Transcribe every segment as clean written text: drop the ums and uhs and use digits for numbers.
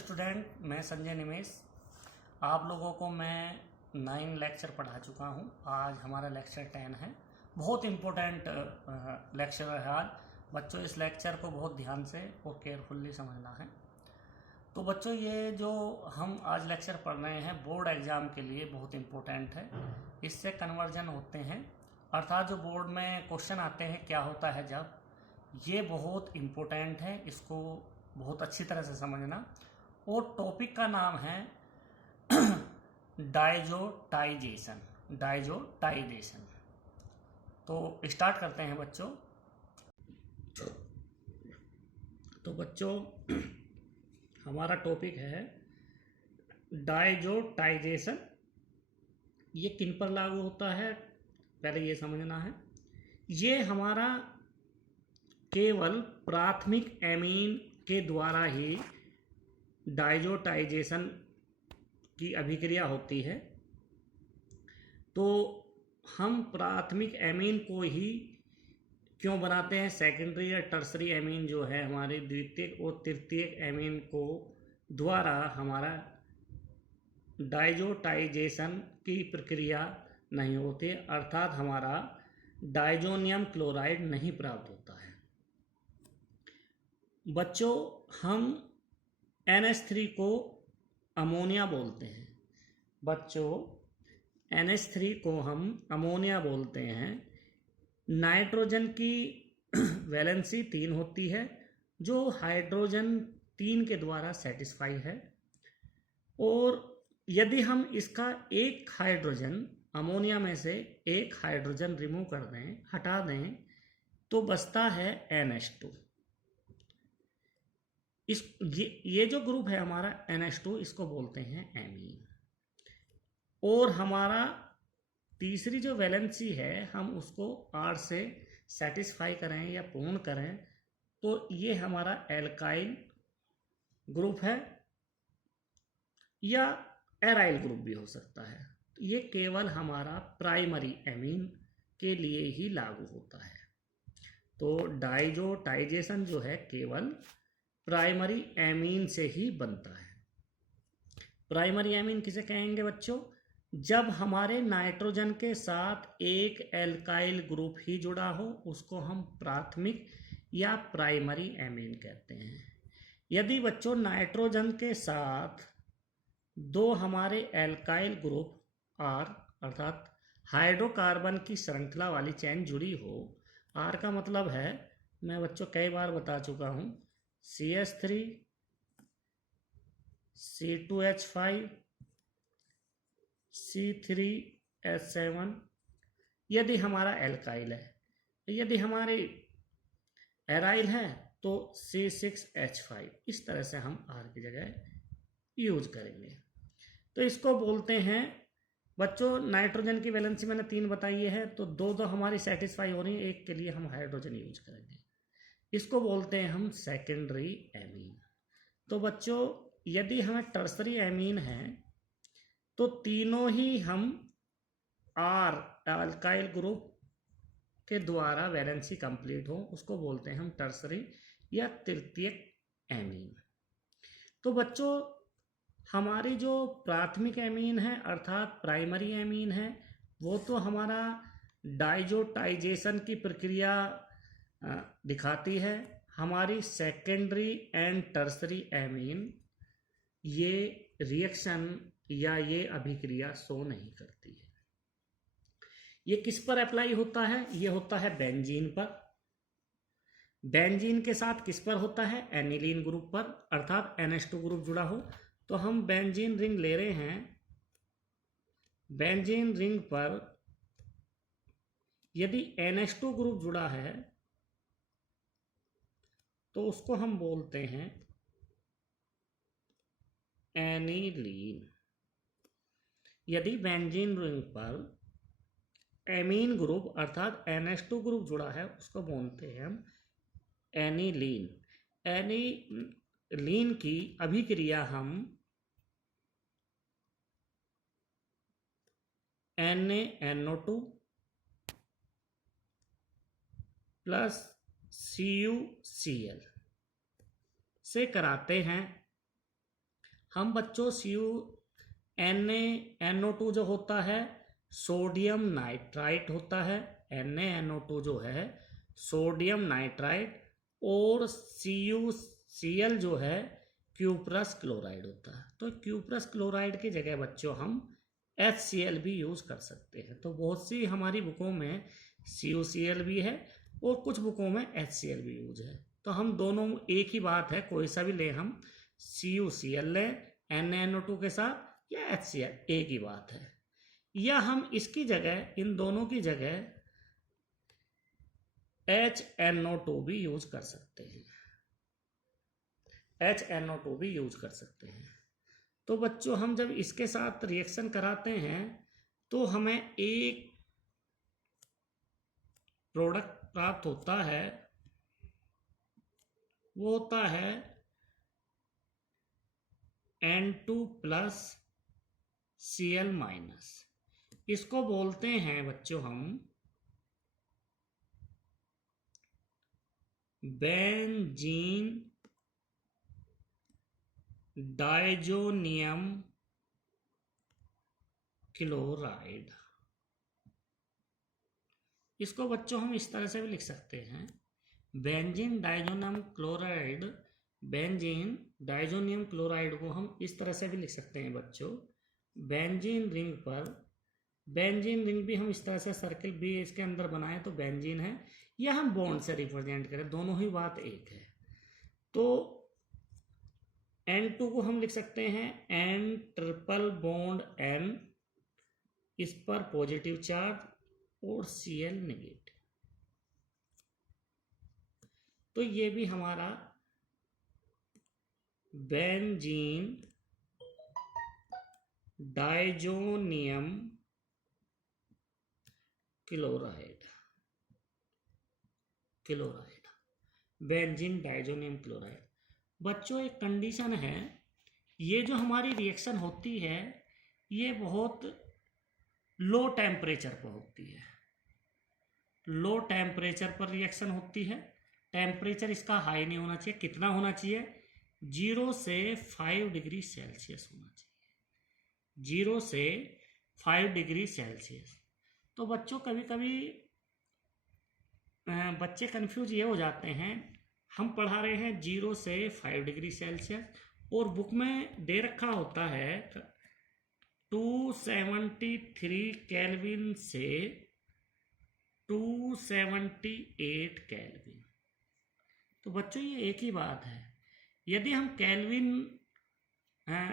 Student, मैं संजय निमेश। आप लोगों को मैं 9 लेक्चर पढ़ा चुका हूं। आज हमारा लेक्चर 10 है। बहुत इम्पोर्टेंट लेक्चर है आज। बच्चों, इस लेक्चर को बहुत ध्यान से और केयरफुल्ली समझना है। तो बच्चों, ये जो हम आज लेक्चर पढ़ रहे हैं बोर्ड एग्ज़ाम के लिए बहुत इम्पोर्टेंट है। इससे कन्वर्जन होते हैं, अर्थात जो बोर्ड में क्वेश्चन आते हैं क्या होता है जब, ये बहुत इम्पोर्टेंट है। इसको बहुत अच्छी तरह से समझना। और टॉपिक का नाम है डाइजोटाइजेशन। डाइजोटाइजेशन। तो स्टार्ट करते हैं बच्चों। तो बच्चों, हमारा टॉपिक है डाइजोटाइजेशन। ये किन पर लागू होता है पहले ये समझना है। ये हमारा केवल प्राथमिक एमीन के द्वारा ही डाइजोटाइजेशन की अभिक्रिया होती है। तो हम प्राथमिक एमीन को ही क्यों बनाते हैं? सेकेंडरी या टर्सरी एमीन जो है हमारे द्वितीयक और तृतीयक एमीन को द्वारा हमारा डाइजोटाइजेशन की प्रक्रिया नहीं होती, अर्थात हमारा डाइजोनियम क्लोराइड नहीं प्राप्त होता है। बच्चों, हम NH3 को अमोनिया बोलते हैं। बच्चों, NH3 को हम अमोनिया बोलते हैं। नाइट्रोजन की वैलेंसी 3 होती है, जो हाइड्रोजन 3 के द्वारा सेटिस्फाई है। और यदि हम इसका एक हाइड्रोजन अमोनिया में से एक हाइड्रोजन रिमूव कर दें, हटा दें, तो बचता है NH2। ये जो ग्रुप है हमारा NH2, इसको बोलते हैं एमीन। और हमारा तीसरी जो वैलेंसी है, हम उसको R से सेटिस्फाई करें या पूर्ण करें, तो ये हमारा एल्काइल ग्रुप है या एराइल ग्रुप भी हो सकता है। ये केवल हमारा प्राइमरी एमीन के लिए ही लागू होता है। तो डाइजोटाइजेशन जो है केवल प्राइमरी एमीन से ही बनता है। प्राइमरी एमीन किसे कहेंगे बच्चों? जब हमारे नाइट्रोजन के साथ एक एल्काइल ग्रुप ही जुड़ा हो, उसको हम प्राथमिक या प्राइमरी एमीन कहते हैं। यदि बच्चों नाइट्रोजन के साथ दो हमारे एल्काइल ग्रुप R अर्थात हाइड्रोकार्बन की श्रृंखला वाली चेन जुड़ी हो, R का मतलब है, मैं बच्चों कई बार बता चुका हूं, CH3 C2H5 C3H7 यदि हमारा एल्काइल है। यदि हमारी एराइल है तो C6H5। इस तरह से हम R की जगह यूज करेंगे। तो इसको बोलते हैं बच्चों, नाइट्रोजन की वैलेंसी मैंने 3 बताई है, तो दो हमारी सेटिस्फाई हो रही है, एक के लिए हम हाइड्रोजन यूज करेंगे। इसको बोलते हैं हम सेकेंडरी एमीन। तो बच्चों, यदि हमें टर्सरी एमीन है तो तीनों ही हम R अल्काइल ग्रुप के द्वारा वैलेंसी कंप्लीट हो, उसको बोलते हैं हम टर्सरी या तृतीयक एमीन। तो बच्चों, हमारी जो प्राथमिक एमीन है अर्थात प्राइमरी एमीन है, वो तो हमारा डाइजोटाइजेशन की प्रक्रिया दिखाती है। हमारी सेकेंडरी एंड टर्सरी एमीन ये रिएक्शन या ये अभिक्रिया शो नहीं करती है। ये किस पर अप्लाई होता है? ये होता है बेंजीन पर। बेंजीन के साथ किस पर होता है? एनिलीन ग्रुप पर, अर्थात NH2 ग्रुप जुड़ा हो। तो हम बेंजीन रिंग ले रहे हैं। बेंजीन रिंग पर यदि NH2 ग्रुप जुड़ा है तो उसको हम बोलते हैं एनिलीन। यदि बेंजीन रिंग पर एमीन ग्रुप अर्थात NH2 ग्रुप जुड़ा है, उसको बोलते हैं हम एनिलीन। एनिलीन की अभिक्रिया हम NaNO2 प्लस CuCl से कराते हैं। हम बच्चों NaNO2 जो होता है सोडियम नाइट्राइट होता है, NaNO2 जो है सोडियम नाइट्राइट, और CuCl जो है क्यूप्रस क्लोराइड होता है। तो क्यूप्रस क्लोराइड की जगह बच्चों हम HCl भी यूज़ कर सकते हैं। तो बहुत सी हमारी बुकों में CuCl भी है और कुछ बुकों में HCl भी यूज है। तो हम दोनों एक ही बात है, कोई सा भी लें हम, CuCl लें NaNO2 के साथ या HCl, एक ही बात है। या हम इसकी जगह, इन दोनों की जगह HNO2 भी यूज कर सकते हैं, HNO2 भी यूज कर सकते हैं। तो बच्चों हम जब इसके साथ रिएक्शन कराते हैं तो हमें एक प्रोडक्ट प्राप्त होता है, वो होता है N2 प्लस Cl माइनस। इसको बोलते हैं बच्चों हम बेंजीन डाइजोनियम क्लोराइड। इसको बच्चों हम इस तरह से भी लिख सकते हैं, benzene diazonium chloride. Benzene diazonium chloride को हम इस तरह से भी लिख सकते हैं बच्चों, बेंजीन रिंग पर, बेंजीन रिंग भी हम इस तरह से सर्किल भी इसके अंदर बनाए तो बेंजीन है, या हम बॉन्ड से रिप्रेजेंट करें, दोनों ही बात एक है। तो N2 को हम लिख सकते हैं N ट्रिपल बॉन्ड N, इस पर पॉजिटिव चार्ज और Cl नेगेटिव। तो ये भी हमारा benzene diazonium chloride, benzene diazonium chloride. बच्चों एक कंडीशन है, ये जो हमारी रिएक्शन होती है ये बहुत लो टेम्परेचर पर होती है, लो टेम्परेचर पर रिएक्शन होती है। टेम्परेचर इसका हाई नहीं होना चाहिए। कितना होना चाहिए? 0 से 5 डिग्री सेल्सियस होना चाहिए, 0 से 5 डिग्री सेल्सियस। तो बच्चों कभी कभी बच्चे कंफ्यूज ये हो जाते हैं, हम पढ़ा रहे हैं 0 से 5 डिग्री सेल्सियस और बुक में दे रखा होता है 273 केल्विन से 278 केल्विन। तो बच्चों ये एक ही बात है, यदि हम केल्विन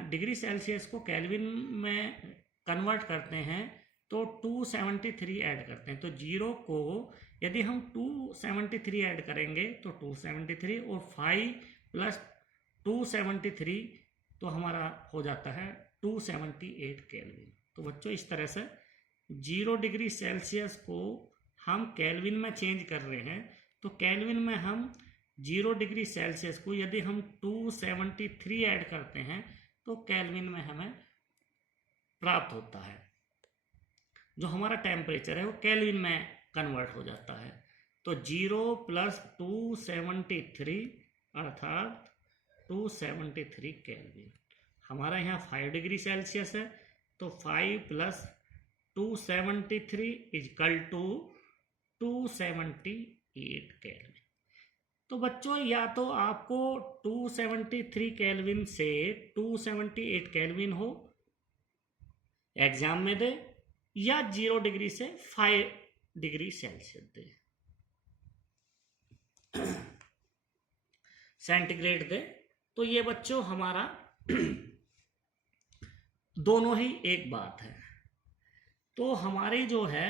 डिग्री सेल्सियस को केल्विन में कन्वर्ट करते हैं तो 273 ऐड करते हैं। तो 0 को यदि हम 273 ऐड करेंगे तो 273 और 5 प्लस 273 तो हमारा हो जाता है 278 केल्विन। तो बच्चों इस तरह से 0 डिग्री सेल्सियस को हम केल्विन में चेंज कर रहे हैं। तो केल्विन में हम 0 डिग्री सेल्सियस को यदि हम 273 ऐड करते हैं तो केल्विन में हमें प्राप्त होता है, जो हमारा टेम्परेचर है वो केल्विन में कन्वर्ट हो जाता है। तो 0 प्लस 273 अर्थात 273 केल्विन। हमारा यहाँ 5 डिग्री सेल्सियस है तो 5 प्लस 273 इक्वल टू 278 केल्विन। तो बच्चों या तो आपको 273 केल्विन से 278 केल्विन हो एग्जाम में दे, या 0 डिग्री से 5 डिग्री सेल्सियस दे, सेंटीग्रेड दे। तो ये बच्चों हमारा दोनों ही एक बात है। तो हमारी जो है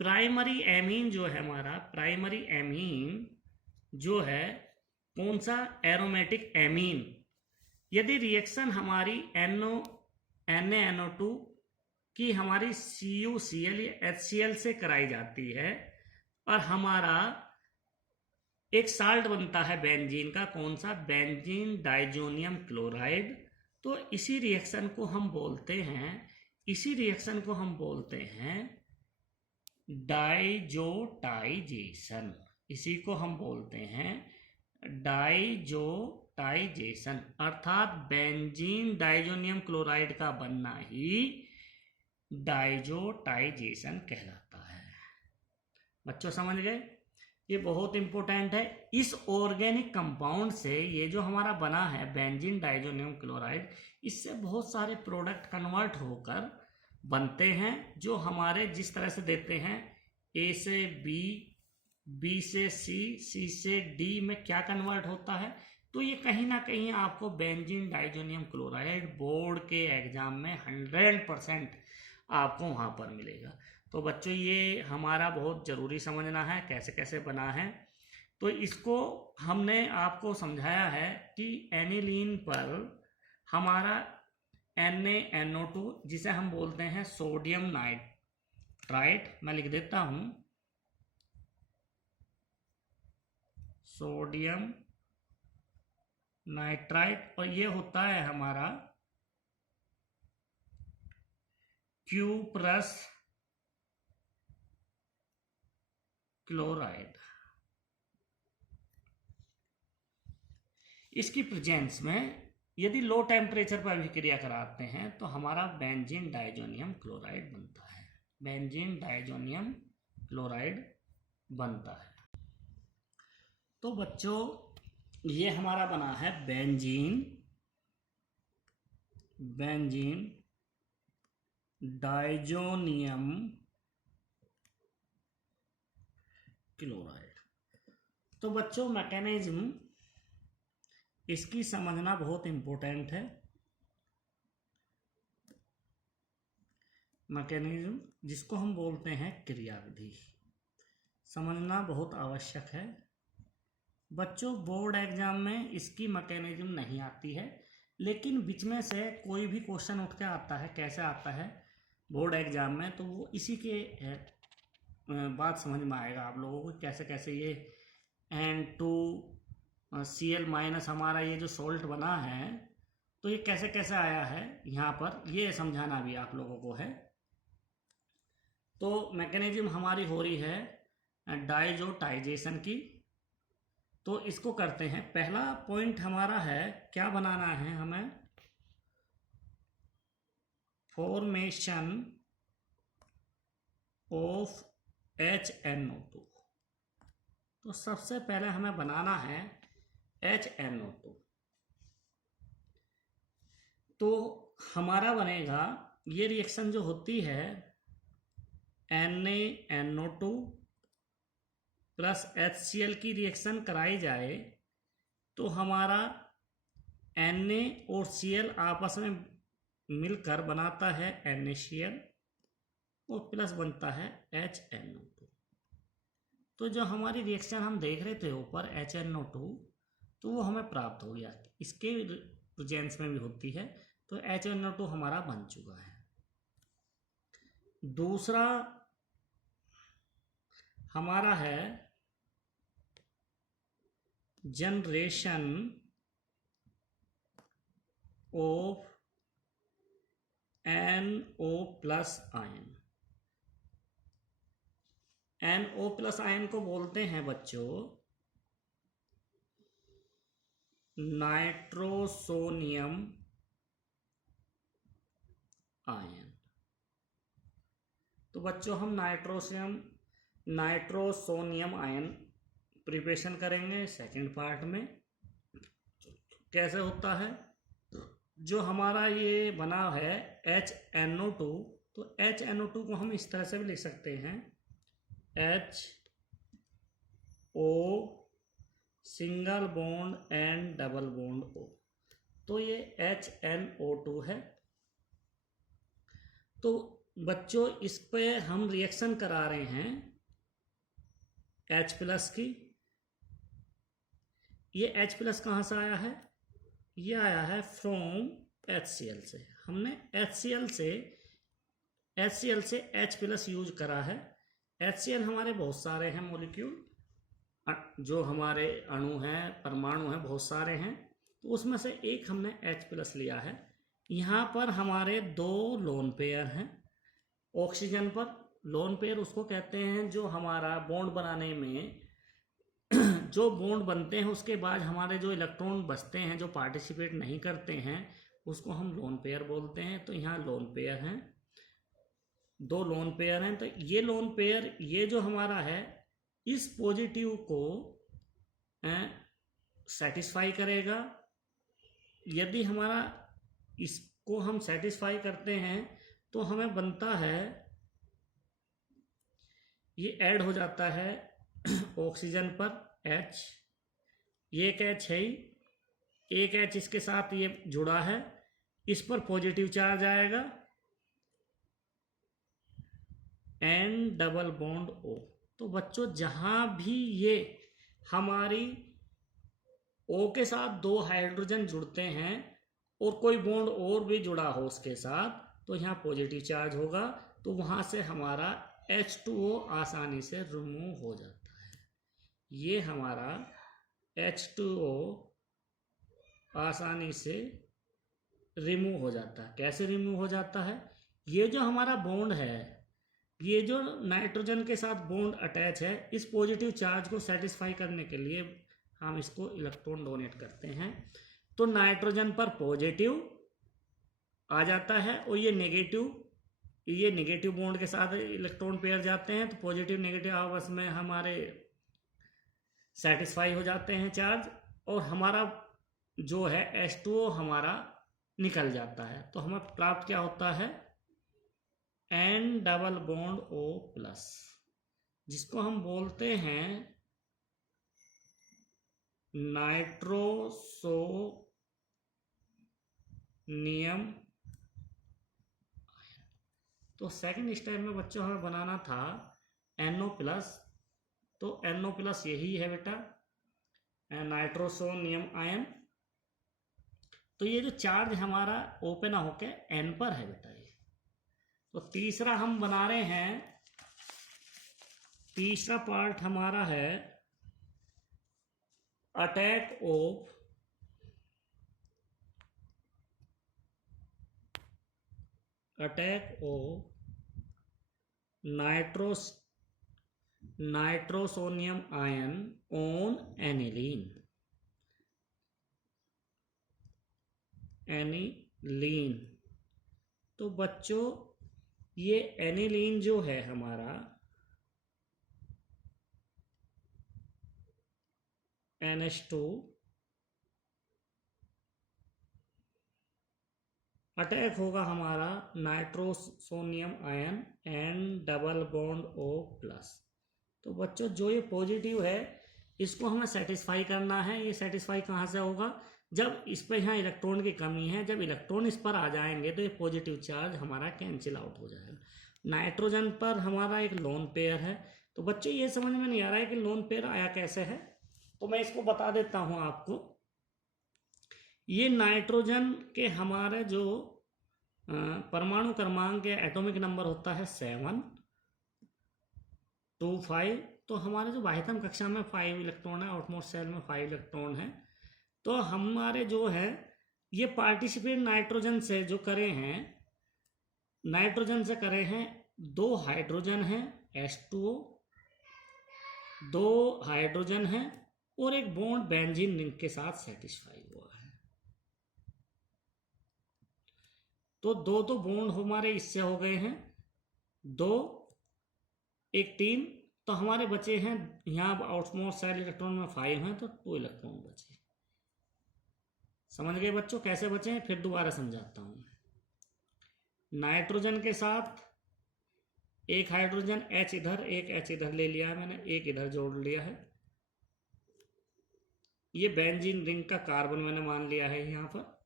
प्राइमरी एमीन जो है, हमारा प्राइमरी एमीन जो है कौन सा? Aromatic amine. यदि रिएक्शन हमारी NaNO2 की हमारी CuCl या HCl से कराई जाती है और हमारा एक साल्ट बनता है बेंजीन का, कौन सा? Benzene diazonium chloride. तो इसी रिएक्शन को हम बोलते हैं, इसी रिएक्शन को हम बोलते हैं डाइजोटाइजेशन। इसी को हम बोलते हैं डाइजोटाइजेशन। डाइजोटाइजेशन, अर्थात बेंजीन डाइजोनियम क्लोराइड का बनना ही डाइजोटाइजेशन कहलाता है। बच्चों समझ गए? ये बहुत इंपॉर्टेंट है। इस ऑर्गेनिक कंपाउंड से ये जो हमारा बना है बेंजीन डाइजोनियम क्लोराइड, इससे बहुत सारे प्रोडक्ट कन्वर्ट होकर बनते हैं, जो हमारे जिस तरह से देते हैं ए से बी, बी से सी, सी से डी में क्या कन्वर्ट होता है, तो ये कहीं ना कहीं आपको बेंजीन डाइजोनियम क्लोराइड बोर्ड के एग्जाम में 100% आपको वहाँ पर मिलेगा। तो बच्चों ये हमारा बहुत ज़रूरी समझना है कैसे कैसे बना है। तो इसको हमने आपको समझाया है कि एनिलीन पर हमारा NaNO2, जिसे हम बोलते हैं सोडियम नाइट्राइट, मैं लिख देता हूँ सोडियम नाइट्राइट, और ये होता है हमारा Q+ क्लोराइड। इसकी प्रेजेंस में यदि लो टेम्परेचर पर अभिक्रिया कराते हैं तो हमारा बेंजीन डाइजोनियम क्लोराइड बनता है, बेंजीन डाइजोनियम क्लोराइड बनता है। तो बच्चों ये हमारा बना है बेंजीन डाइजोनियम क्लोराइड। तो बच्चों मैकेनिज्म इसकी समझना बहुत इंपॉर्टेंट है। मैकेनिज्म जिसको हम बोलते हैं क्रियाविधि, समझना बहुत आवश्यक है। बच्चों बोर्ड एग्जाम में इसकी मैकेनिज्म नहीं आती है, लेकिन बीच में से कोई भी क्वेश्चन उठ के आता है, कैसे आता है बोर्ड एग्जाम में, तो वो इसी के बात समझ में आएगा आप लोगों को कैसे कैसे ये N2Cl- हमारा ये जो सॉल्ट बना है, तो ये कैसे कैसे आया है यहाँ पर, ये समझाना भी आप लोगों को है। तो मैकेनिज्म हमारी हो रही है डाइजोटाइजेशन की। तो इसको करते हैं। पहला पॉइंट हमारा है, क्या बनाना है हमें, फॉर्मेशन ऑफ HNO2। तो सबसे पहले हमें बनाना है HNO2। तो हमारा बनेगा, ये रिएक्शन जो होती है NaNO2 प्लस HCl की रिएक्शन कराई जाए तो हमारा Na और Cl आपस में मिलकर बनाता है NaCl और प्लस बनता है HNO2। तो जो हमारी रिएक्शन हम देख रहे थे ऊपर HNO2, तो वो हमें प्राप्त हो गया, इसके प्रेजेंस में भी होती है। तो HNO2 हमारा बन चुका है। दूसरा हमारा है generation of NO+ ion. NO+ ion को बोलते हैं बच्चों नाइट्रोसोनियम आयन। तो बच्चों हम नाइट्रोसोनियम आयन प्रिपरेशन करेंगे सेकंड पार्ट में। कैसे होता है, जो हमारा ये बना है HNO2, तो HNO2 को हम इस तरह से भी लिख सकते हैं HO single bond and double bond O। तो ये HNO2 है। तो बच्चों इस पे हम रिएक्शन करा रहे हैं H+ की। ये H+ कहाँ से आया है, ये आया है फ्रॉम HCl से। हमने HCl से H+ यूज करा है। HCl हमारे बहुत सारे हैं मॉलिक्यूल, जो हमारे अणु हैं, परमाणु हैं, बहुत सारे हैं। तो उसमें से एक हमने H+ लिया है। यहाँ पर हमारे 2 लोन पेयर हैं। ऑक्सीजन पर लोन पेयर उसको कहते हैं जो हमारा बॉन्ड बनाने में जो बॉन्ड बनते हैं उसके बाद हमारे जो इलेक्ट्रॉन बचते हैं जो पार्टिसिपेट नहीं करते हैं उसको हम लोन पेयर बोलते हैं। तो यहाँ लोन पेयर हैं, 2 लोन पेयर हैं। तो ये लोन पेयर ये जो हमारा है इस पॉजिटिव को सेटिस्फाई करेगा। यदि हमारा इसको हम सेटिस्फाई करते हैं तो हमें बनता है, ये ऐड हो जाता है ऑक्सीजन पर H, ये एक H है ही, एक H इसके साथ ये जुड़ा है, इस पर पॉजिटिव चार्ज आएगा N डबल बॉन्ड O। तो बच्चों जहां भी ये हमारी O के साथ 2 हाइड्रोजन जुड़ते हैं और कोई बॉन्ड और भी जुड़ा हो उसके साथ तो यहाँ पॉजिटिव चार्ज होगा, तो वहां से हमारा H2O आसानी से रिमूव हो जाता है। ये हमारा H2O आसानी से रिमूव हो जाता है। कैसे रिमूव हो जाता है? ये जो हमारा बॉन्ड है, ये जो नाइट्रोजन के साथ बॉन्ड अटैच है, इस पॉजिटिव चार्ज को सेटिस्फाई करने के लिए हम इसको इलेक्ट्रॉन डोनेट करते हैं। तो नाइट्रोजन पर पॉजिटिव आ जाता है और ये नेगेटिव बॉन्ड के साथ इलेक्ट्रॉन पेयर जाते हैं, तो पॉजिटिव नेगेटिव आपस में हमारे सेटिस्फाई हो जाते हैं चार्ज, और हमारा जो है H2O हमारा निकल जाता है। तो हमें प्राप्त क्या होता है? N double bond O plus, जिसको हम बोलते हैं नाइट्रोसोनियम। तो सेकंड स्टेप में बच्चों हमें बनाना था NO प्लस, तो NO प्लस यही है बेटा, नाइट्रोसोनियम आयन। तो ये जो चार्ज हमारा ओपन होके N पर है बेटा ये। तो तीसरा हम बना रहे हैं, तीसरा पार्ट हमारा है attack of nitrosonium ion on aniline. तो बच्चों ये एनिलीन जो है हमारा NH2 अटैक होगा हमारा nitrosonium ion N double bond O plus. तो बच्चों जो ये पॉजिटिव है इसको हमें सेटिस्फाई करना है। ये सेटिस्फाई कहाँ से होगा? जब इस पर यहाँ इलेक्ट्रॉन की कमी है, जब इलेक्ट्रॉन इस पर आ जाएंगे तो ये पॉजिटिव चार्ज हमारा कैंसिल आउट हो जाएगा। नाइट्रोजन पर हमारा एक लोन पेयर है। तो बच्चों ये समझ में नहीं आ रहा है कि लोन पेयर आया कैसे है, तो मैं इसको बता देता हूँ आपको। ये नाइट्रोजन के हमारे जो परमाणु क्रमांक या एटॉमिक नंबर होता है 725। तो हमारे जो बाह्यतम कक्षा में 5 इलेक्ट्रॉन है, आउटमोस्ट शेल में 5 इलेक्ट्रॉन है। तो हमारे जो है ये पार्टिसिपेट नाइट्रोजन से जो करे हैं, नाइट्रोजन से करे हैं, 2 हाइड्रोजन है H2O, 2 हाइड्रोजन है और एक बॉन्ड बेंजीन रिंग के साथ सेटिस्फाई हुआ है। तो 2 बॉन्ड हमारे इससे हो गए हैं 2, 1 3। तो हमारे बचे हैं यहाँ आउटमोस्ट शेल इलेक्ट्रॉन में 5 हैं, तो 2 इलेक्ट्रॉन बचे। समझ गए बच्चों कैसे बचे हैं? फिर दोबारा समझाता हूँ। नाइट्रोजन के साथ एक हाइड्रोजन H इधर, एक H इधर ले लिया है मैंने, एक इधर जोड़ लिया है। ये बेंजीन रिंग का कार्बन मैंने मान लिया है यहाँ पर।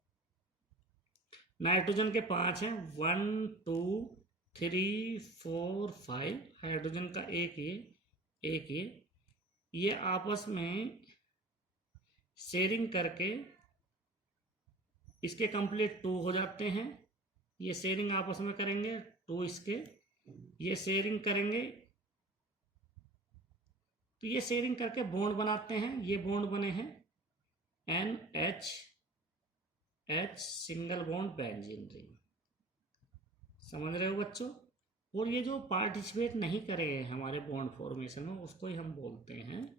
नाइट्रोजन के 5 हैं, 1 2 3 4 5। हाइड्रोजन का एक ये आपस में शेयरिंग करके इसके कंप्लीट 2 हो जाते हैं। ये शेयरिंग आपस में करेंगे, 2 इसके, ये शेयरिंग करेंगे, तो ये शेयरिंग करके बॉन्ड बनाते हैं। ये बॉन्ड बने हैं NH single bond benzene ring. समझ रहे हो बच्चों? और ये जो पार्टिसिपेट नहीं करे हमारे बॉन्ड फॉर्मेशन में, उसको ही हम बोलते हैं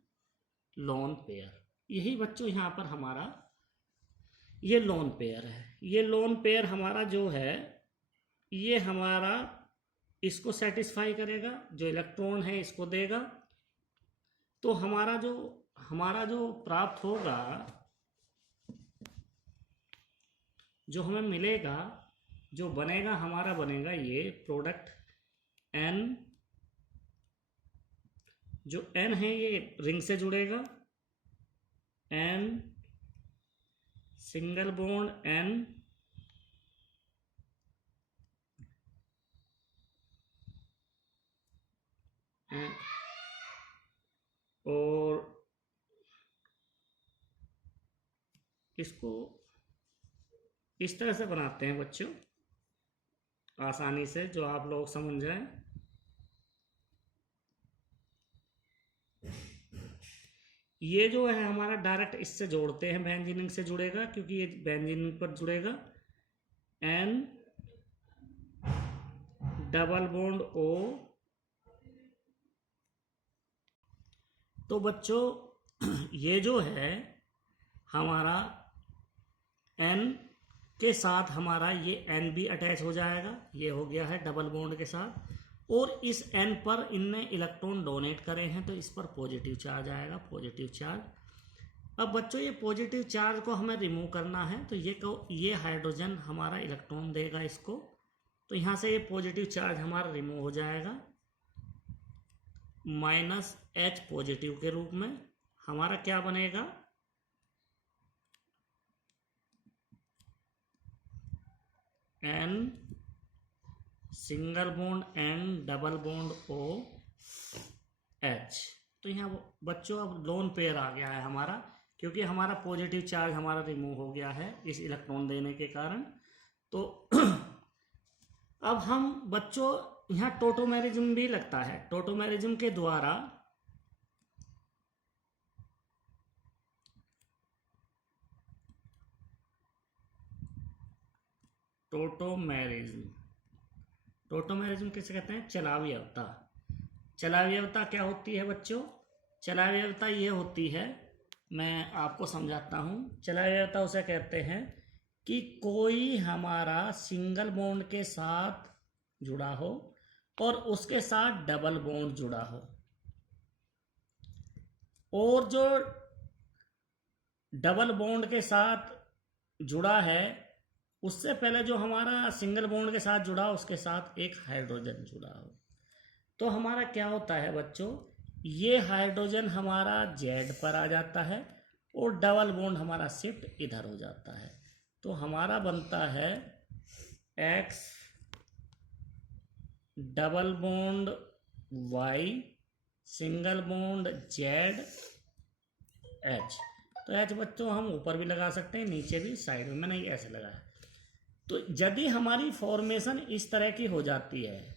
लोन पेयर। यही बच्चों यहाँ पर हमारा ये लोन पेयर है। ये लोन पेयर हमारा जो है ये हमारा इसको सेटिस्फाई करेगा, जो इलेक्ट्रॉन है इसको देगा। तो हमारा जो प्राप्त होगा, जो हमें मिलेगा, जो बनेगा हमारा बनेगा ये प्रोडक्ट N। जो N है ये रिंग से जुड़ेगा, N सिंगल बॉन्ड N और इसको इस तरह से बनाते हैं बच्चों, आसानी से, जो आप लोग समझ जाएं। ये जो है हमारा डायरेक्ट इससे जोड़ते हैं, बेंजीनिंग से जुड़ेगा क्योंकि ये बेंजीनिंग पर जुड़ेगा। N double bond O। तो बच्चों ये जो है हमारा N के साथ हमारा ये N भी अटैच हो जाएगा, ये हो गया है डबल बॉन्ड के साथ। और इस N पर इनने इलेक्ट्रॉन डोनेट करे हैं तो इस पर पॉजिटिव चार्ज आएगा, पॉजिटिव चार्ज। अब बच्चों ये पॉजिटिव चार्ज को हमें रिमूव करना है, तो ये हाइड्रोजन हमारा इलेक्ट्रॉन देगा इसको, तो यहाँ से ये पॉजिटिव चार्ज हमारा रिमूव हो जाएगा, -H पॉजिटिव के रूप में। हमारा क्या बनेगा, N single bond N double bond O H। तो यहाँ बच्चों अब लोन पेयर आ गया है हमारा, क्योंकि हमारा पॉजिटिव चार्ज हमारा रिमूव हो गया है इस इलेक्ट्रॉन देने के कारण। तो अब हम बच्चों यहाँ टोटोमेरिज्म भी लगता है। टोटोमेरिज्म के द्वारा टोटोमेरिज्म किसे कहते हैं, चलावयवता। चलावयवता क्या होती है बच्चों, चलावयवता ये होती है, मैं आपको समझाता हूँ। चलावयवता उसे कहते हैं कि कोई हमारा सिंगल बॉन्ड के साथ जुड़ा हो और उसके साथ डबल बॉन्ड जुड़ा हो, और जो डबल बॉन्ड के साथ जुड़ा है उससे पहले जो हमारा सिंगल बॉन्ड के साथ जुड़ा उसके साथ एक हाइड्रोजन जुड़ा हो। तो हमारा क्या होता है बच्चों, ये हाइड्रोजन हमारा Z पर आ जाता है और डबल बॉन्ड हमारा शिफ्ट इधर हो जाता है। तो हमारा बनता है X double bond Y single bond Z H। तो H बच्चों हम ऊपर भी लगा सकते हैं, नीचे भी, साइड में, मैंने ऐसे लगाया। तो यदि हमारी फॉर्मेशन इस तरह की हो जाती है,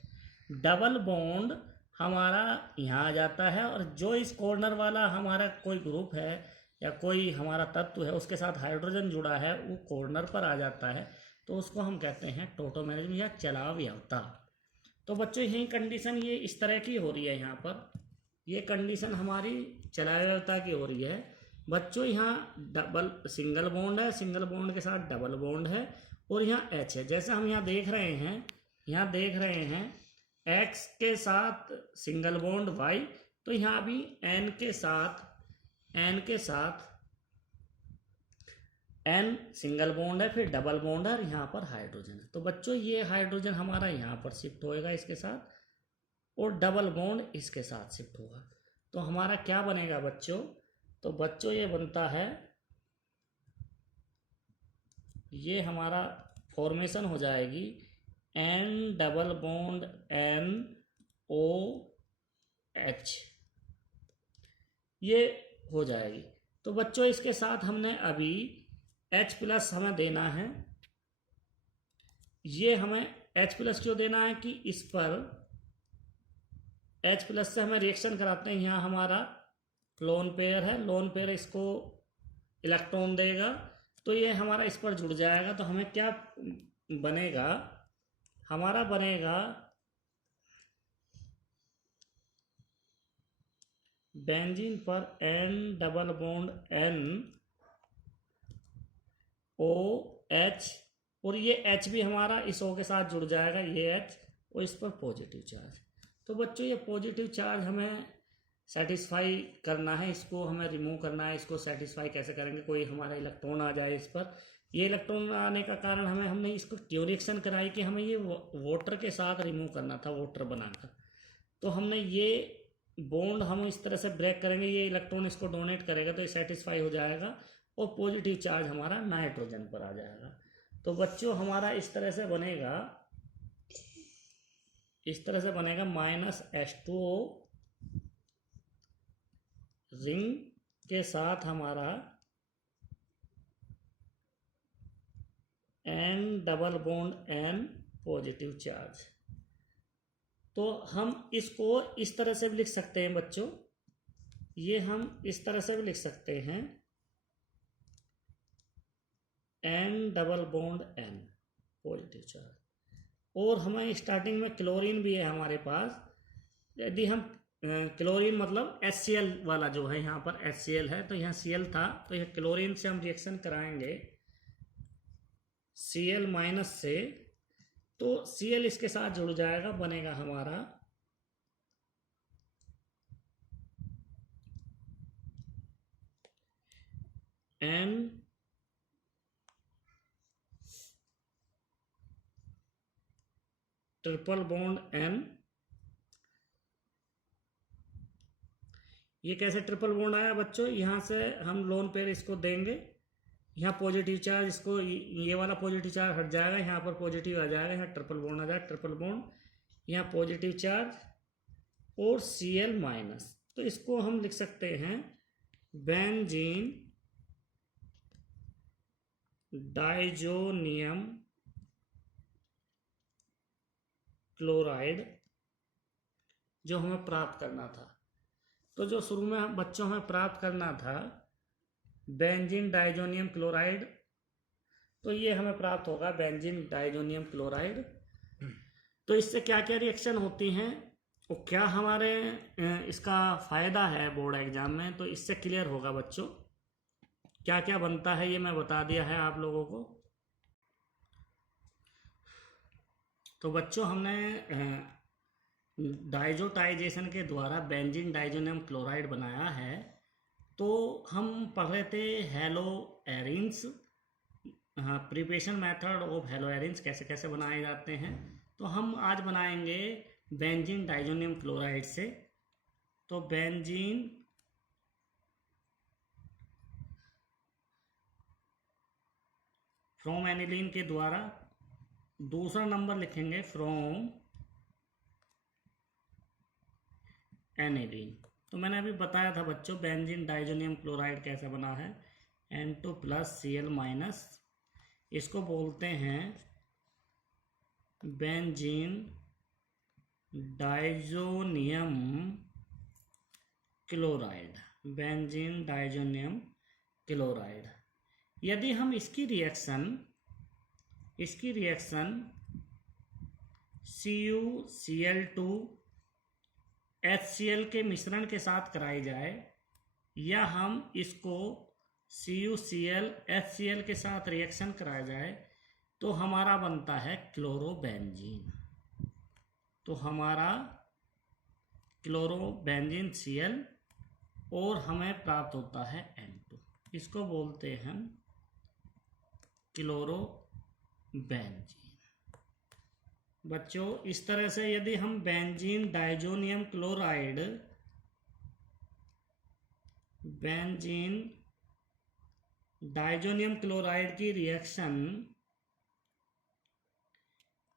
डबल बॉन्ड हमारा यहाँ आ जाता है और जो इस कॉर्नर वाला हमारा कोई ग्रुप है या कोई हमारा तत्व है उसके साथ हाइड्रोजन जुड़ा है वो कॉर्नर पर आ जाता है, तो उसको हम कहते हैं टोटोमेरिज्म या चलावयवता। तो बच्चों यही कंडीशन ये इस तरह की हो रही है, यहाँ पर ये कंडीशन हमारी चलावयवता की हो रही है बच्चों। यहाँ डबल सिंगल बॉन्ड है, सिंगल बॉन्ड के साथ डबल बॉन्ड है और यहाँ H है। जैसे हम यहाँ देख रहे हैं X के साथ सिंगल बॉन्ड Y, तो यहाँ भी N के साथ N सिंगल बॉन्ड है, फिर डबल बॉन्ड है और यहाँ पर हाइड्रोजन है। तो बच्चों ये हाइड्रोजन हमारा यहाँ पर शिफ्ट होएगा इसके साथ और डबल बॉन्ड इसके साथ शिफ्ट होगा। तो हमारा क्या बनेगा बच्चों, तो बच्चों ये बनता है, ये हमारा फॉर्मेशन हो जाएगी N double bond N O H, ये हो जाएगी। तो बच्चों इसके साथ हमने अभी H प्लस हमें देना है। ये हमें H प्लस क्यों देना है कि इस पर H प्लस से हमें रिएक्शन कराते हैं। यहाँ हमारा लोन पेयर है, लोन पेयर इसको इलेक्ट्रॉन देगा तो ये हमारा इस पर जुड़ जाएगा। तो हमें क्या बनेगा, हमारा बनेगा बेंजीन पर N double bond N O H, और ये H भी हमारा इस O के साथ जुड़ जाएगा, ये H, और इस पर पॉजिटिव चार्ज। तो बच्चों ये पॉजिटिव चार्ज हमें सेटिस्फाई करना है, इसको हमें रिमूव करना है। इसको सेटिस्फाई कैसे करेंगे, कोई हमारा इलेक्ट्रॉन आ जाए इस पर, ये इलेक्ट्रॉन आने का कारण हमने इसको क्यों रिएक्शन कराई कि हमें ये वाटर के साथ रिमूव करना था, वाटर बनाकर। तो हमने ये बॉन्ड हम इस तरह से ब्रेक करेंगे, ये इलेक्ट्रॉन इसको डोनेट करेगा तो ये सेटिस्फाई हो जाएगा और पॉजिटिव चार्ज हमारा नाइट्रोजन पर आ जाएगा। तो बच्चों हमारा इस तरह से बनेगा, इस तरह से बनेगा -H2O रिंग के साथ हमारा N double bond N positive charge. तो हम इसको इस तरह से भी लिख सकते हैं बच्चों, ये हम इस तरह से भी लिख सकते हैं N double bond N positive charge. और हमें स्टार्टिंग में क्लोरीन भी है हमारे पास, यदि हम क्लोरीन मतलब HCl वाला जो है, यहाँ पर HCl है तो यहाँ Cl था, तो यह क्लोरीन से हम रिएक्शन कराएंगे Cl माइनस से, तो Cl इसके साथ जुड़ जाएगा, बनेगा हमारा N ट्रिपल बॉन्ड N। ये कैसे ट्रिपल बॉन्ड आया बच्चों, यहाँ से हम लोन पेयर इसको देंगे, यहाँ पॉजिटिव चार्ज, इसको ये वाला पॉजिटिव चार्ज हट जाएगा, यहाँ पर पॉजिटिव आ जाएगा, यहाँ ट्रिपल बॉन्ड आ जाएगा, ट्रिपल बॉन्ड, यहाँ पॉजिटिव चार्ज और Cl माइनस। तो इसको हम लिख सकते हैं बेंजीन डाइजोनियम क्लोराइड, जो हमें प्राप्त करना था। तो जो शुरू में बच्चों हमें प्राप्त करना था बेंजीन डाइजोनियम क्लोराइड, तो ये हमें प्राप्त होगा बेंजीन डाइजोनियम क्लोराइड। तो इससे क्या क्या रिएक्शन होती हैं और क्या हमारे इसका फ़ायदा है बोर्ड एग्जाम में, तो इससे क्लियर होगा बच्चों क्या क्या बनता है, ये मैं बता दिया है आप लोगों को। तो बच्चों हमने डाइजोटाइजेशन के द्वारा बेंजीन डाइजोनियम क्लोराइड बनाया है। तो हम पढ़ रहे थे हेलो एरिन्स, हाँ, preparation method of hello arenes कैसे कैसे बनाए जाते हैं। तो हम आज बनाएंगे बेंजीन डाइजोनियम क्लोराइड से। तो बेंजीन फ्रॉम एनिलीन के द्वारा, दूसरा नंबर लिखेंगे फ्रॉम एनिलीन। तो मैंने अभी बताया था बच्चों बेंजीन डाइजोनियम क्लोराइड कैसे बना है, N2 प्लस Cl माइनस, इसको बोलते हैं benzene diazonium chloride, benzene diazonium chloride. यदि हम इसकी रिएक्शन CuCl2 HCl के मिश्रण के साथ कराई जाए, या हम इसको CuCl HCl के साथ रिएक्शन कराया जाए, तो हमारा बनता है क्लोरोबेंजीन। तो हमारा क्लोरोबेंजीन Cl और हमें प्राप्त होता है N2, इसको बोलते हैं क्लोरोबेंजीन। बच्चों इस तरह से यदि हम बेंजीन डाइजोनियम क्लोराइड की रिएक्शन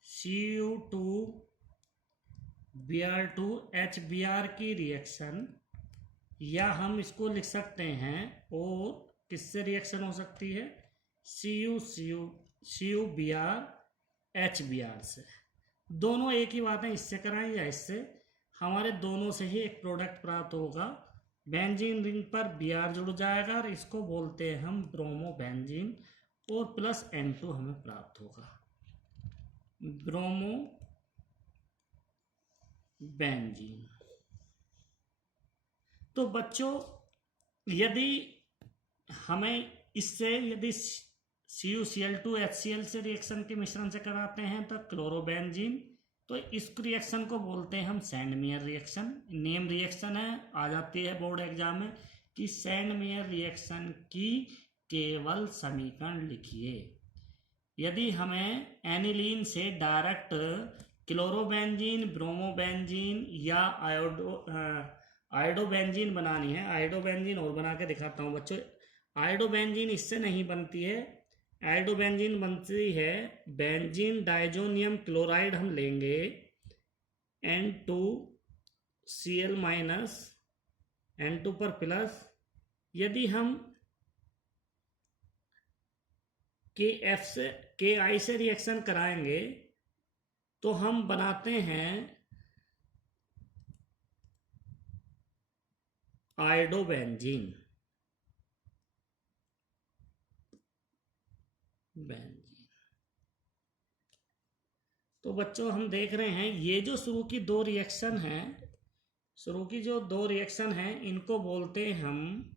Cu2Br2 HBr की रिएक्शन, या हम इसको लिख सकते हैं, और किससे रिएक्शन हो सकती है, CuBr HBr से। दोनों एक ही बात है, इससे कराएं या इससे, हमारे दोनों से ही एक प्रोडक्ट प्राप्त होगा। बेंजीन रिंग पर Br जुड़ जाएगा और इसको बोलते हैं हम ब्रोमोबेंजीन, और प्लस N2 हमें प्राप्त होगा, ब्रोमोबेंजीन। तो बच्चों यदि हमें इससे यदि CuCl2 HCl से रिएक्शन के मिश्रण से कराते हैं तो क्लोरोबेंजीन, तो इस रिएक्शन को बोलते हैं हम सैंडमेयर रिएक्शन। नेम रिएक्शन है, आ जाती है बोर्ड एग्जाम में कि सैंडमेयर रिएक्शन की केवल समीकरण लिखिए। यदि हमें एनिलीन से डायरेक्ट क्लोरोबेंजीन, ब्रोमोबेंजीन या आयोडोबेंजीन बनानी है, आयोडोबेंजीन और बना के दिखाता हूँ बच्चों। आयोडोबेंजीन इससे नहीं बनती है, आयोडोबेंजीन बनती है बेंजीन डाइजोनियम क्लोराइड हम लेंगे N2Cl माइनस N2 पर प्लस। यदि हम Ki से रिएक्शन कराएंगे तो हम बनाते हैं आयोडोबेंजीन। तो बच्चों हम देख रहे हैं ये जो शुरू की दो रिएक्शन हैं, शुरू की जो दो रिएक्शन हैं इनको बोलते हैं हम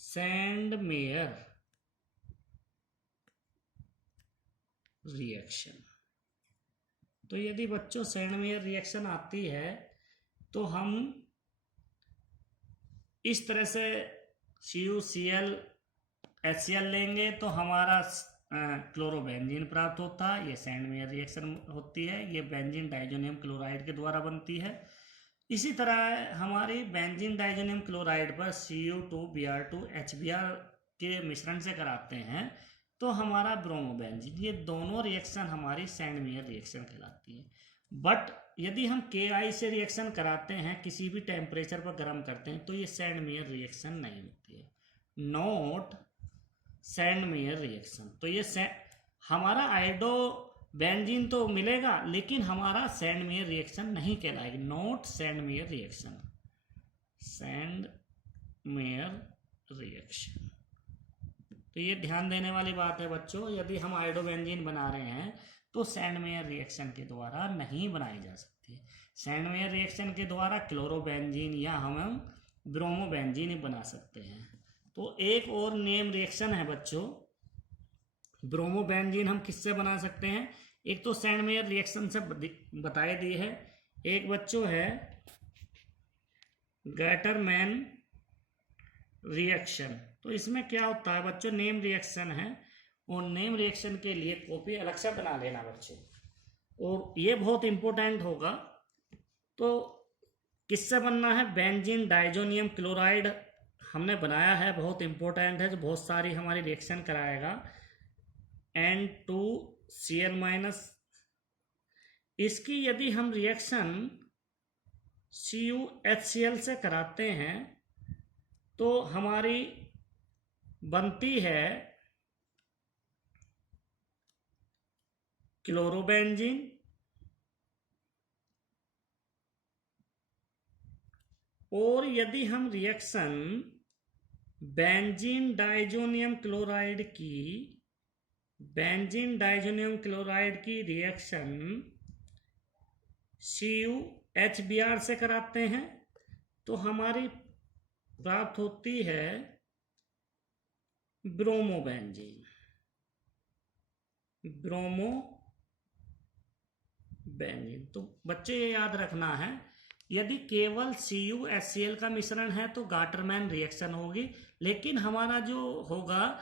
सैंडमेयर रिएक्शन। तो यदि बच्चों सैंडमेयर रिएक्शन आती है तो हम इस तरह से CuCl HCl लेंगे तो हमारा क्लोरोबेंजीन प्राप्त होता है। ये सैंडमेयर रिएक्शन होती है, ये बेंजीन डाइजोनियम क्लोराइड के द्वारा बनती है। इसी तरह हमारी बेंजीन डाइजोनियम क्लोराइड पर Cu2Br2 HBr के मिश्रण से कराते हैं तो हमारा ब्रोमोबेंजीन। ये दोनों रिएक्शन हमारी सैंडमेयर रिएक्शन कहलाती है। बट यदि हम Ki से रिएक्शन कराते हैं, किसी भी टेम्परेचर पर गर्म करते हैं, तो ये सैंडमेयर रिएक्शन नहीं होती है, नॉट सैंडमेयर रिएक्शन। तो ये हमारा आयोडोबेंजीन तो मिलेगा लेकिन हमारा सैंडमेयर रिएक्शन नहीं कहलाएगी, not Sandmeyer reaction, Sandmeyer reaction. तो ये ध्यान देने वाली बात है बच्चों, यदि हम आयोडोबेंजीन बना रहे हैं तो सैंडमेयर रिएक्शन के द्वारा नहीं बनाई जा सकती। सैंडमेयर रिएक्शन के द्वारा क्लोरोबेंजीन या हम ब्रोमोबेंजीन बना सकते हैं। तो एक और नेम रिएक्शन है बच्चों, ब्रोमोबेंजीन हम किससे बना सकते हैं? एक तो सैंडमेयर रिएक्शन से बताई दी है, एक बच्चों है गैटरमैन रिएक्शन। तो इसमें क्या होता है बच्चों, नेम रिएक्शन है और नेम रिएक्शन के लिए कॉपी अलग से बना लेना बच्चों, और ये बहुत इंपॉर्टेंट होगा। तो किससे बनना है? बेंजीन डाइजोनियम क्लोराइड हमने बनाया है, बहुत इंपॉर्टेंट है, जो बहुत सारी हमारी रिएक्शन कराएगा। N2Cl माइनस, इसकी यदि हम रिएक्शन CuHCl से कराते हैं तो हमारी बनती है क्लोरोबेंजीन, और यदि हम रिएक्शन बेंजीन डाइजोनियम क्लोराइड की रिएक्शन CuHBr से कराते हैं तो हमारी प्राप्त होती है ब्रोमोबेंजीन। तो बच्चे ये याद रखना है, यदि केवल CuHCl का मिश्रण है तो गाटरमैन रिएक्शन होगी, लेकिन हमारा जो होगा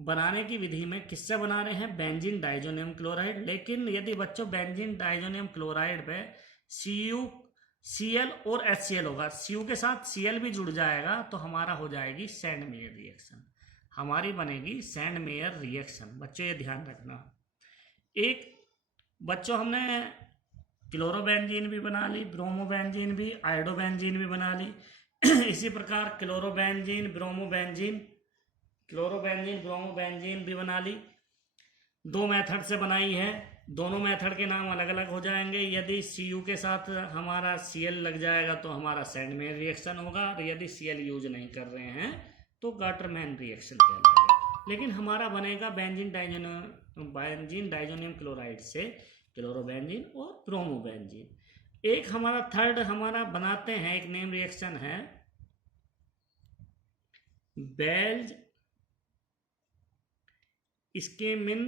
बनाने की विधि में किससे बना रहे हैं? Benzene diazonium chloride. लेकिन यदि बच्चों बेंजीन डाइजोनियम क्लोराइड पे CuCl और HCl होगा, Cu के साथ Cl भी जुड़ जाएगा तो हमारा हो जाएगी सैंडमेयर रिएक्शन, हमारी बनेगी सैंडमेयर रिएक्शन। बच्चों ये ध्यान रखना। एक बच्चों हमने क्लोरोबेंजीन भी बना ली, ब्रोमोबेंजीन भी, आयोडोबेंजीन भी बना ली। इसी प्रकार क्लोरोबेंजीन ब्रोमोबेंजीन भी बना ली। दो मेथड से बनाई है, दोनों मेथड के नाम अलग अलग हो जाएंगे। यदि Cu के साथ हमारा Cl लग जाएगा तो हमारा सैंडमेयर रिएक्शन होगा, और यदि Cl यूज नहीं कर रहे हैं तो गाटरमैन रिएक्शन कहलाएगा। लेकिन हमारा बनेगा बेंजीन डाइजोनियम क्लोराइड से क्लोरोबेंजीन और ब्रोमोबेंजीन। एक हमारा थर्ड हमारा बनाते हैं, एक नेम रिएक्शन है बेल्ज स्केमिन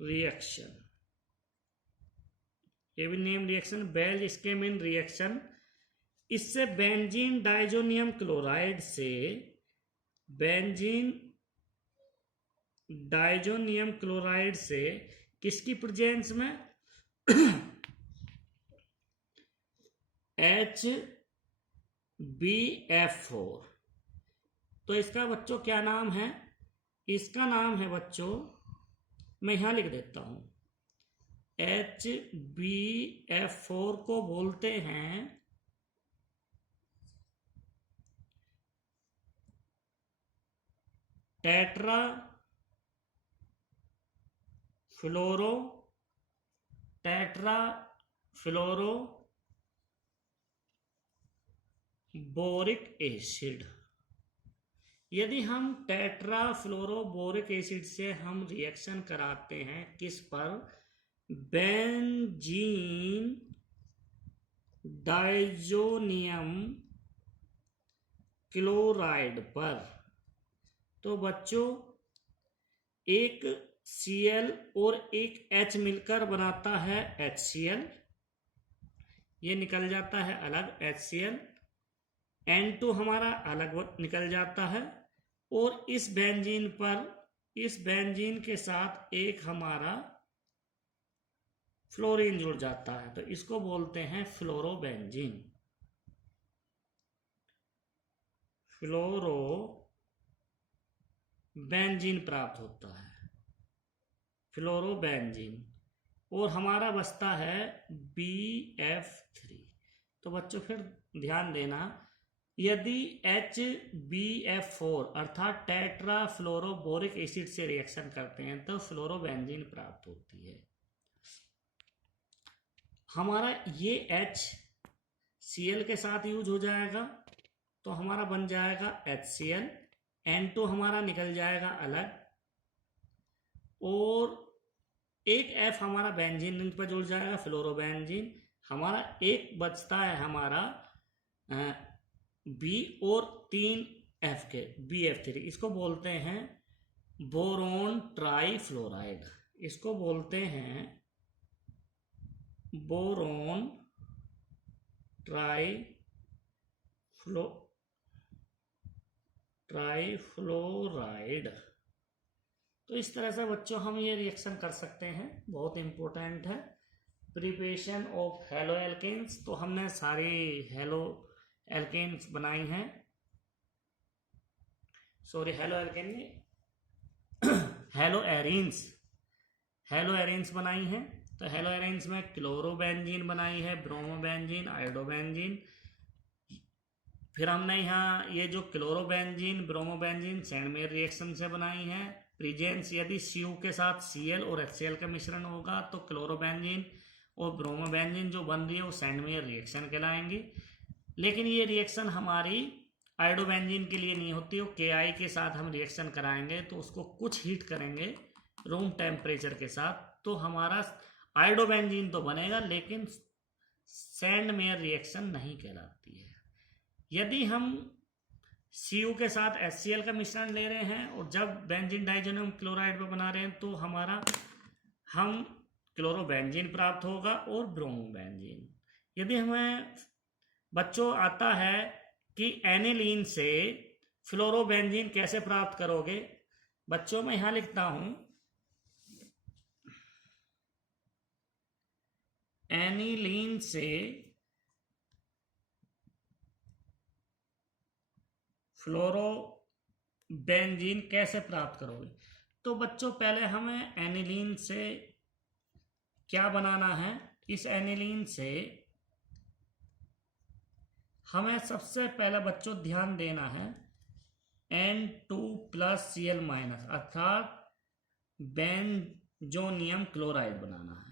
रिएक्शन। ये भी नेम रिएक्शन बेल्ज स्केमिन रिएक्शन। इससे बेंजीन डाइजोनियम क्लोराइड से किसकी प्रेजेंस में HbF4। तो इसका बच्चों क्या नाम है? इसका नाम है बच्चों, मैं यहां लिख देता हूं, HbF4 को बोलते हैं टेट्रा फ्लोरो बोरिक एसिड। यदि हम टेट्रा फ्लोरो बोरिक एसिड से हम रिएक्शन कराते हैं किस पर? बेंजीन डाइजोनियम क्लोराइड पर, तो बच्चों एक Cl और एक H मिलकर बनाता है HCl, ये निकल जाता है अलग HCl, N2 हमारा अलग निकल जाता है, और इस बेंजीन के साथ एक हमारा फ्लोरीन जुड़ जाता है, तो इसको बोलते हैं फ्लोरोबेंजीन। फ्लोरोबेंजीन प्राप्त होता है, फ्लोरोबेंजीन, और हमारा बचता है BF3। तो बच्चों फिर ध्यान देना, यदि HbF4 अर्थात टेट्रा फ्लोरोबोरिक एसिड से रिएक्शन करते हैं तो फ्लोरोबेंजीन प्राप्त होती है। हमारा ये HCl के साथ यूज हो जाएगा, तो हमारा बन जाएगा HCl, N2 हमारा निकल जाएगा अलग, और एक F हमारा बेंजीन रिंग पर जुड़ जाएगा फ्लोरोबेंजीन। हमारा एक बचता है हमारा B और 3 F के BF3, इसको बोलते हैं बोरोन ट्राइफ्लोराइड। इसको बोलते हैं बोरोन ट्राइफ्लोराइड। तो इस तरह से बच्चों हम ये रिएक्शन कर सकते हैं, बहुत इंपॉर्टेंट है। प्रिपरेशन ऑफ हेलो एल्केन्स, तो हमने सारी हेलो एल्केन्स बनाई हैं, sorry halo alkane hello arenes बनाई हैं। तो हेलो एरेन्स में क्लोरोबेंजीन बनाई है, ब्रोमोबेंजीन, आयोडोबेंजीन। फिर हमने यहाँ ये जो क्लोरोबेंजीन ब्रोमोबेंजीन सैंडमेयर रिएक्शन से बनाई है। प्रेजेंस यदि Cu के साथ Cl और HCl का मिश्रण होगा तो क्लोरोबेंजीन और ब्रोमोबेंजीन जो बन रही है वो सैंडमेयर रिएक्शन कहलाएंगी। लेकिन ये रिएक्शन हमारी आयोडोबेंजीन के लिए नहीं होती, वो Ki के साथ हम रिएक्शन कराएंगे तो उसको कुछ हीट करेंगे रूम टेम्परेचर के साथ, तो हमारा आयोडोबेंजीन तो बनेगा लेकिन सैंडमेयर रिएक्शन नहीं कहलाती है। यदि हम Cu के साथ HCl का मिश्रण ले रहे हैं और जब बेंजीन डाइजोनियम क्लोराइड पर बना रहे हैं तो हम क्लोरोबेंजीन प्राप्त होगा और ब्रोमोबेंजीन। यदि हमें बच्चों आता है कि एनिलीन से फ्लोरोबेंजीन कैसे प्राप्त करोगे, बच्चों मैं यहां लिखता हूं एनिलीन से फ्लोरोबेंजीन कैसे प्राप्त करोगे। तो बच्चों पहले हमें एनिलीन से क्या बनाना है, इस एनिलीन से हमें सबसे पहले बच्चों ध्यान देना है N2+Cl- अर्थात बेंजोनियम क्लोराइड बनाना है।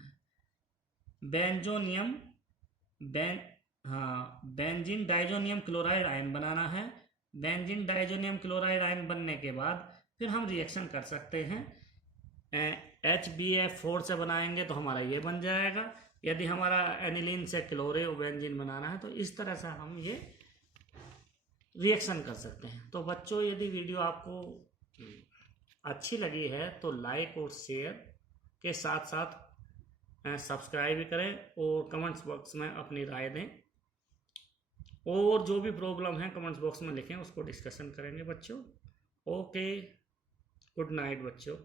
बेंजीन डाइजोनियम क्लोराइड आयन बनाना है। बेंजीन डाइजोनियम क्लोराइड आयन बनने के बाद फिर हम रिएक्शन कर सकते हैं। HBF4 से बनाएंगे तो हमारा ये बन जाएगा। यदि हमारा एनिलीन से क्लोरोबेंजीन बनाना है तो इस तरह से हम ये रिएक्शन कर सकते हैं। तो बच्चों, यदि वीडियो आपको अच्छी लगी है तो लाइक और शेयर के साथ साथ सब्सक्राइब भी करें और कमेंट्स बॉक्स में अपनी राय दें, और जो भी प्रॉब्लम है कमेंट्स बॉक्स में लिखें, उसको डिस्कशन करेंगे बच्चों। ओके, गुड नाइट बच्चों।